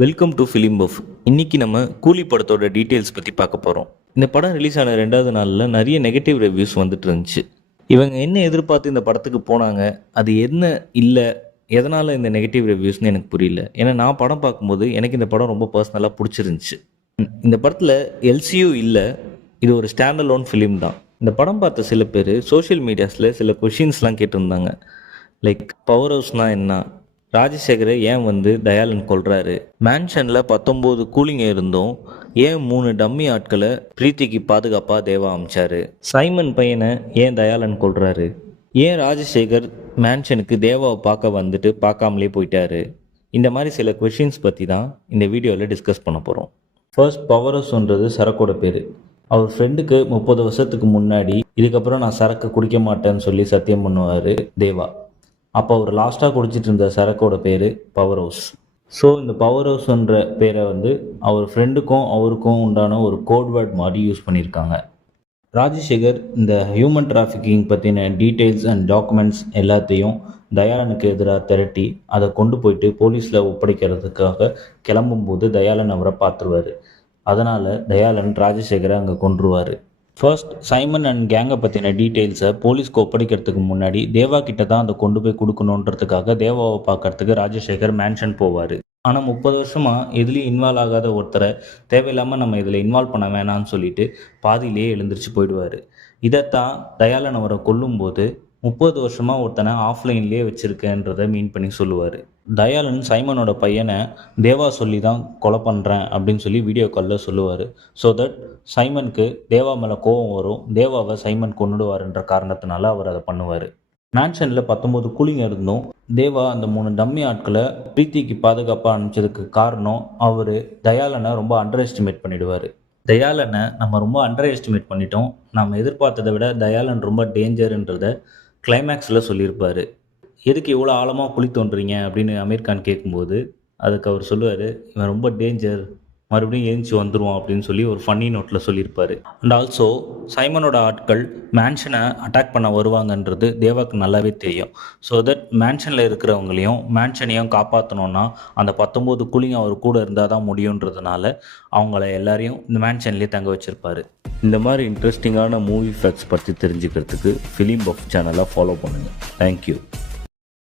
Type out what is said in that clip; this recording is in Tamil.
Welcome to film puff. இன்றைக்கி நம்ம கூலி படத்தோட டீட்டெயில்ஸ் பற்றி பார்க்க போகிறோம். இந்த படம் ரிலீஸ் ஆன 2வது நாளில் நிறைய நெகட்டிவ் ரிவ்யூஸ் வந்துட்டு இருந்துச்சு. இவங்க என்ன எதிர்பார்த்து இந்த படத்துக்கு போனாங்க, அது என்ன இல்லை, எதனால் இந்த நெகட்டிவ் ரிவ்யூஸ்னு எனக்கு புரியல. ஏன்னா நான் படம் பார்க்கும்போது எனக்கு இந்த படம் ரொம்ப பர்சனலாக பிடிச்சிருந்துச்சு. இந்த படத்தில் எல்சியூ இல்லை, இது ஒரு ஸ்டாண்ட் அலோன் ஃபிலிம் தான். இந்த படம் பார்த்த சில பேர் சோஷியல் மீடியாஸில் சில கொஷின்ஸ்லாம் கேட்டிருந்தாங்க. லைக் பவர் ஹவுஸ்னால் என்ன, ராஜசேகரை ஏன் தயாளன் கொல்றாரு, மேன்ஷனில் 19 கூலிங்க இருந்தும் ஏன் 3 டம்மி ஆட்களை பிரீத்திக்கு பாதுகாப்பாக தேவா அமைச்சாரு, சைமன் பையனை ஏன் தயாளன் கொல்றாரு, ஏன் ராஜசேகர் மேன்ஷனுக்கு தேவாவை பார்க்க பார்க்காமலே போயிட்டாரு. இந்த மாதிரி சில கொஷின்ஸ் பற்றி தான் இந்த வீடியோவில் டிஸ்கஸ் பண்ண போகிறோம். ஃபர்ஸ்ட், பவர் ஹவுஸ்ன்றது சரக்கோட பேர். அவர் ஃப்ரெண்டுக்கு 30 வருஷத்துக்கு முன்னாடி இதுக்கப்புறம் நான் சரக்கு குடிக்க மாட்டேன்னு சொல்லி சத்தியம் பண்ணுவார் தேவா. அப்போ அவர் லாஸ்ட்டாக குடிச்சிட்டு இருந்த சரக்கோட பேர் பவர் ஹவுஸ். ஸோ இந்த பவர் ஹவுஸ்ன்ற பேரை அவர் ஃப்ரெண்டுக்கும் அவருக்கும் உண்டான ஒரு கோட்வேர்ட் மாதிரி யூஸ் பண்ணியிருக்காங்க. ராஜசேகர் இந்த ஹியூமன் டிராஃபிக்கிங் பற்றின டீட்டெயில்ஸ் அண்ட் டாக்குமெண்ட்ஸ் எல்லாத்தையும் தயாளனுக்கு எதிராக திரட்டி அதை கொண்டு போயிட்டு போலீஸில் ஒப்படைக்கிறதுக்காக கிளம்பும்போது தயாளன் அவரை பார்த்துருவார். அதனால் தயாளன் ராஜசேகரை அங்கே கொன்றுவார். ஃபர்ஸ்ட், சைமன் அண்ட் கேங்கை பற்றின டீட்டெயில்ஸை போலீஸ்க்கு ஒப்படைக்கிறதுக்கு முன்னாடி தேவா கிட்ட தான் அதை கொண்டு போய் கொடுக்கணுன்றதுக்காக தேவாவை பார்க்கறதுக்கு ராஜசேகர் மேன்ஷன் போவார். ஆனால் 30 வருஷமாக எதுலேயும் இன்வால்வ் ஆகாத ஒருத்தரை தேவையில்லாமல் நம்ம இதில் இன்வால்வ் பண்ண வேணான்னு சொல்லிட்டு பாதியிலேயே எழுந்திரிச்சு போயிடுவார். இதைத்தான் தயாளன் அவரை கொல்லும்போது 30 வருஷமாக ஒருத்தனை ஆஃப்லைன்லேயே வச்சுருக்கேன்றதை மீன் பண்ணி சொல்லுவார். தயாளன் சைமனோட பையனை தேவா சொல்லி தான் கொலை பண்ணுறேன் அப்படின்னு சொல்லி வீடியோ காலில் சொல்லுவார். ஸோ தட் சைமனுக்கு தேவா மேலே கோபம் வரும், தேவாவை சைமன் கொன்னுடுவாருன்ற காரணத்தினால அவர் அதை பண்ணுவார். மேன்ஷனில் 19 கூலிங்க இருந்தும் தேவா அந்த 3 டம்மி ஆட்களை பிரீத்திக்கு பாதுகாப்பாக அனுப்பிச்சதுக்கு காரணம் அவர் தயாளனை ரொம்ப அண்டர் எஸ்டிமேட் பண்ணிடுவார். தயாளனை நம்ம ரொம்ப அண்டர் எஸ்டிமேட் பண்ணிட்டோம், நம்ம எதிர்பார்த்ததை விட தயாளன் ரொம்ப டேஞ்சருன்றதை கிளைமேக்ஸில் சொல்லியிருப்பார். எதுக்கு இவ்வளோ ஆழமாக குழி தோன்றீங்க அப்படின்னு அமீர் கான் கேட்கும்போது அதுக்கு அவர் சொல்லுவார், இவன் ரொம்ப டேஞ்சர், மறுபடியும் எழுந்துச்சி வந்துடுவான் அப்படின்னு சொல்லி ஒரு ஃபன்னி நோட்டில் சொல்லியிருப்பார். அண்ட் ஆல்சோ சைமனோட ஆட்கள் மேன்ஷனை அட்டாக் பண்ண வருவாங்கன்றது தேவாக்கு நல்லாவே தெரியும். ஸோ தட் மேன்ஷனில் இருக்கிறவங்களையும் மேன்ஷனையும் காப்பாற்றணுன்னா அந்த 19 கூலிங்க அவர் கூட இருந்தால் தான் முடியுன்றதுனால அவங்கள எல்லாரையும் இந்த மேன்ஷன்லேயே தங்க வச்சுருப்பார். இந்த மாதிரி இன்ட்ரெஸ்டிங்கான மூவி ஃபேக்ட்ஸ் பற்றி தெரிஞ்சுக்கிறதுக்கு ஃபிலிம் பஃப் சேனலை ஃபாலோ பண்ணுங்கள். தேங்க்யூ.